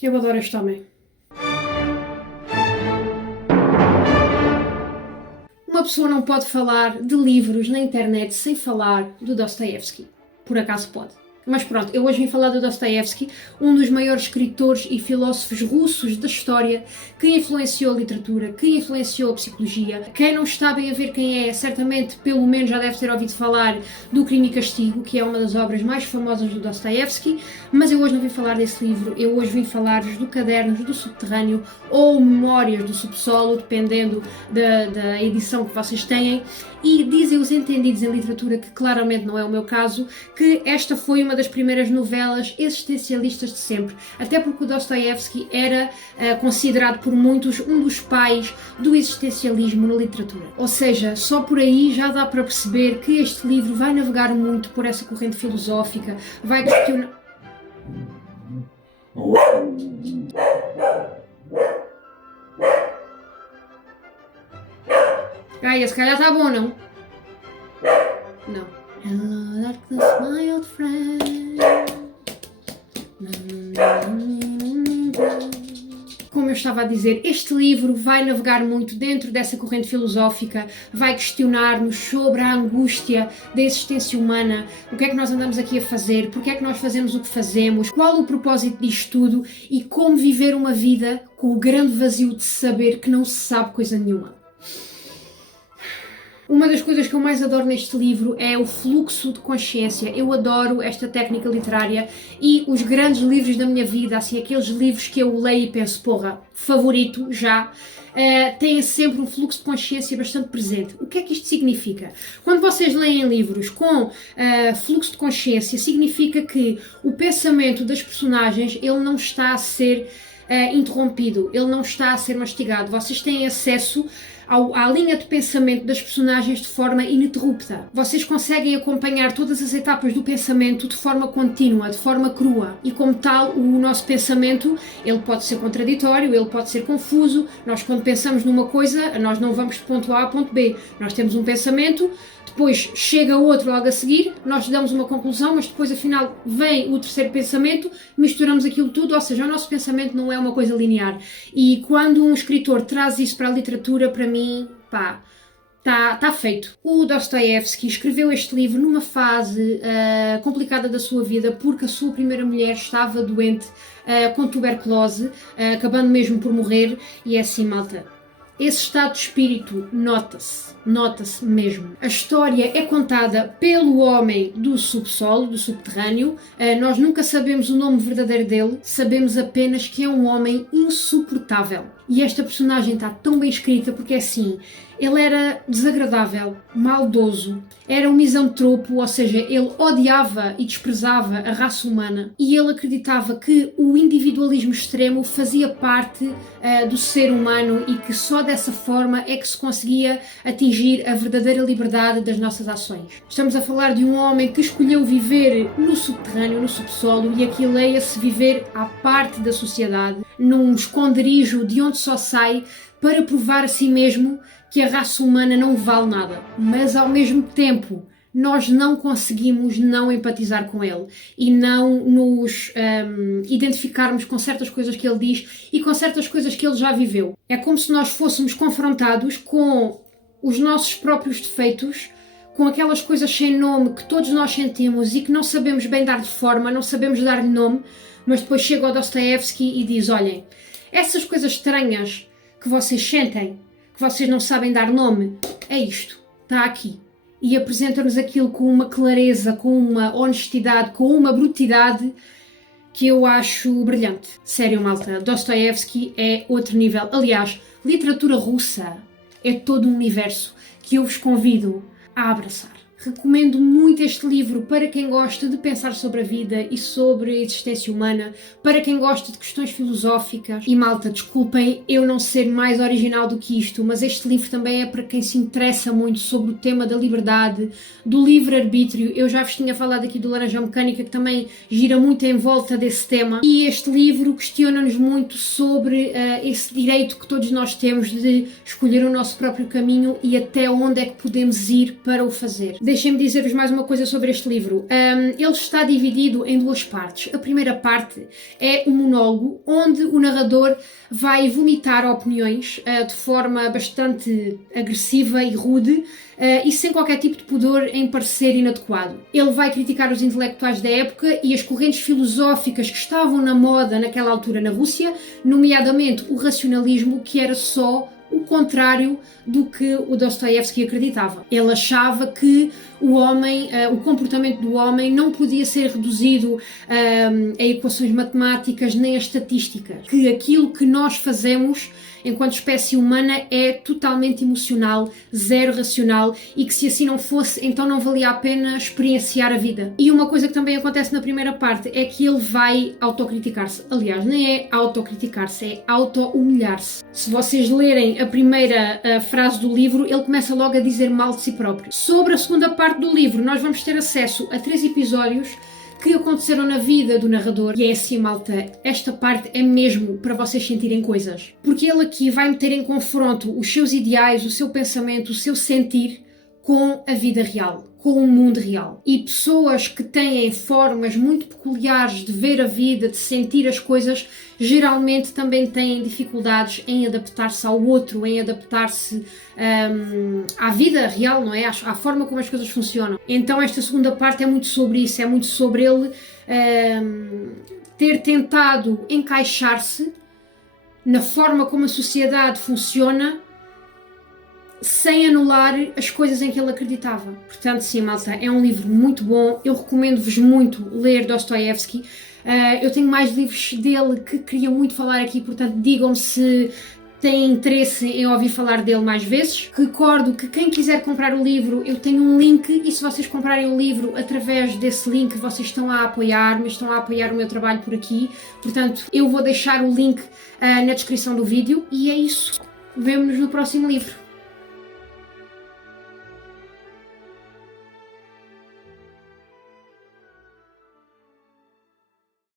Eu adoro este homem. Uma pessoa não pode falar de livros na internet sem falar do Dostoiévski. Por acaso pode. Mas pronto, eu hoje vim falar do Dostoiévski, um dos maiores escritores e filósofos russos da história, que influenciou a literatura, que influenciou a psicologia. Quem não está bem a ver quem é, certamente, pelo menos já deve ter ouvido falar do Crime e Castigo, que é uma das obras mais famosas do Dostoiévski, mas eu hoje não vim falar desse livro, eu hoje vim falar-vos do Cadernos do Subterrâneo ou Memórias do Subsolo, dependendo da edição que vocês têm. E dizem os entendidos em literatura, que claramente não é o meu caso, que esta foi uma das primeiras novelas existencialistas de sempre, até porque o Dostoiévski era considerado por muitos um dos pais do existencialismo na literatura. Ou seja, só por aí já dá para perceber que este livro vai navegar muito por essa corrente filosófica, vai questionar... Gaia, se calhar está bom, não? Não. Hello, darkness, my old friend. Como eu estava a dizer, este livro vai navegar muito dentro dessa corrente filosófica, vai questionar-nos sobre a angústia da existência humana, o que é que nós andamos aqui a fazer, porque é que nós fazemos o que fazemos, qual o propósito disto tudo e como viver uma vida com o grande vazio de saber que não se sabe coisa nenhuma. Uma das coisas que eu mais adoro neste livro é o fluxo de consciência. Eu adoro esta técnica literária e os grandes livros da minha vida, assim, aqueles livros que eu leio e penso, porra, favorito já, têm sempre um fluxo de consciência bastante presente. O que é que isto significa? Quando vocês leem livros com fluxo de consciência, significa que o pensamento das personagens, ele não está a ser interrompido, ele não está a ser mastigado. Vocês têm acesso à linha de pensamento das personagens de forma ininterrupta. Vocês conseguem acompanhar todas as etapas do pensamento de forma contínua, de forma crua. E como tal, o nosso pensamento, ele pode ser contraditório, ele pode ser confuso. Nós, quando pensamos numa coisa, nós não vamos de ponto A a ponto B. Nós temos um pensamento, depois chega outro logo a seguir, nós damos uma conclusão, mas depois afinal vem o terceiro pensamento, misturamos aquilo tudo, ou seja, o nosso pensamento não é uma coisa linear. E quando um escritor traz isso para a literatura, para mim, pá, está feito. O Dostoiévski escreveu este livro numa fase complicada da sua vida, porque a sua primeira mulher estava doente com tuberculose, acabando mesmo por morrer, e é assim, malta. Esse estado de espírito nota-se mesmo. A história é contada pelo homem do subsolo, do subterrâneo. Nós nunca sabemos o nome verdadeiro dele, sabemos apenas que é um homem insuportável. E esta personagem está tão bem escrita porque assim, ele era desagradável, maldoso, era um misantropo, ou seja, ele odiava e desprezava a raça humana e ele acreditava que o individualismo extremo fazia parte do ser humano e que só dessa forma é que se conseguia atingir a verdadeira liberdade das nossas ações. Estamos a falar de um homem que escolheu viver no subterrâneo, no subsolo, e aquilo é-se viver à parte da sociedade, num esconderijo de onde só sai para provar a si mesmo que a raça humana não vale nada. Mas ao mesmo tempo, nós não conseguimos não empatizar com ele e não nos identificarmos com certas coisas que ele diz e com certas coisas que ele já viveu. É como se nós fôssemos confrontados com os nossos próprios defeitos, com aquelas coisas sem nome que todos nós sentimos e que não sabemos bem dar de forma, não sabemos dar-lhe nome, mas depois chega o Dostoiévski e diz, olhem, essas coisas estranhas que vocês sentem, que vocês não sabem dar nome, é isto, está aqui. E apresenta-nos aquilo com uma clareza, com uma honestidade, com uma brutalidade que eu acho brilhante. Sério, malta, Dostoiévski é outro nível. Aliás, literatura russa é todo um universo que eu vos convido a abraçar. Recomendo muito este livro para quem gosta de pensar sobre a vida e sobre a existência humana, para quem gosta de questões filosóficas. E malta, desculpem eu não ser mais original do que isto, mas este livro também é para quem se interessa muito sobre o tema da liberdade, do livre-arbítrio. Eu já vos tinha falado aqui do Laranja Mecânica, que também gira muito em volta desse tema. E este livro questiona-nos muito sobre esse direito que todos nós temos de escolher o nosso próprio caminho e até onde é que podemos ir para o fazer. Deixem-me dizer-vos mais uma coisa sobre este livro. Ele está dividido em duas partes. A primeira parte é um monólogo onde o narrador vai vomitar opiniões de forma bastante agressiva e rude e sem qualquer tipo de pudor em parecer inadequado. Ele vai criticar os intelectuais da época e as correntes filosóficas que estavam na moda naquela altura na Rússia, nomeadamente o racionalismo, que era só o contrário do que o Dostoiévski acreditava. Ele achava que o homem, o comportamento do homem não podia ser reduzido a equações matemáticas nem a estatísticas, que aquilo que nós fazemos enquanto espécie humana é totalmente emocional, zero racional, e que se assim não fosse, então não valia a pena experienciar a vida. E uma coisa que também acontece na primeira parte é que ele vai autocriticar-se. Aliás, nem é autocriticar-se, é auto-humilhar-se. Se vocês lerem a primeira frase do livro, ele começa logo a dizer mal de si próprio. Sobre a segunda parte do livro, nós vamos ter acesso a 3 episódios que aconteceram na vida do narrador. E é assim, malta, esta parte é mesmo para vocês sentirem coisas. Porque ele aqui vai meter em confronto os seus ideais, o seu pensamento, o seu sentir com a vida real, com o mundo real. E pessoas que têm formas muito peculiares de ver a vida, de sentir as coisas, geralmente também têm dificuldades em adaptar-se ao outro, em adaptar-se à vida real, não é? À forma como as coisas funcionam. Então esta segunda parte é muito sobre isso, é muito sobre ele ter tentado encaixar-se na forma como a sociedade funciona, sem anular as coisas em que ele acreditava. Portanto, sim, malta, é um livro muito bom. Eu recomendo-vos muito ler Dostoiévski. Eu tenho mais livros dele que queria muito falar aqui, portanto, digam-me se têm interesse em ouvir falar dele mais vezes. Recordo que quem quiser comprar o livro, eu tenho um link, e se vocês comprarem o livro através desse link, vocês estão a apoiar-me, estão a apoiar o meu trabalho por aqui. Portanto, eu vou deixar o link na descrição do vídeo. E é isso. Vemo-nos no próximo livro.